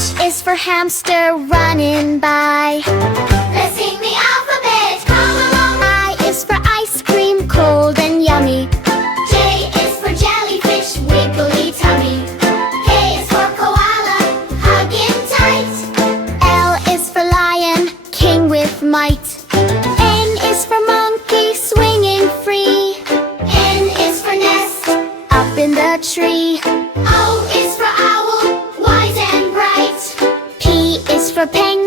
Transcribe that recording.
is for hamster running by. Let's sing the alphabet, come along. I is for ice cream, cold and yummy. J is for jellyfish, wiggly tummy. K is for koala, hugging tight. L is for lion, king with might. N is for monkey, swinging free. N is for nest, Up in the tree. O is for owl, wise and bright. P is for penguin,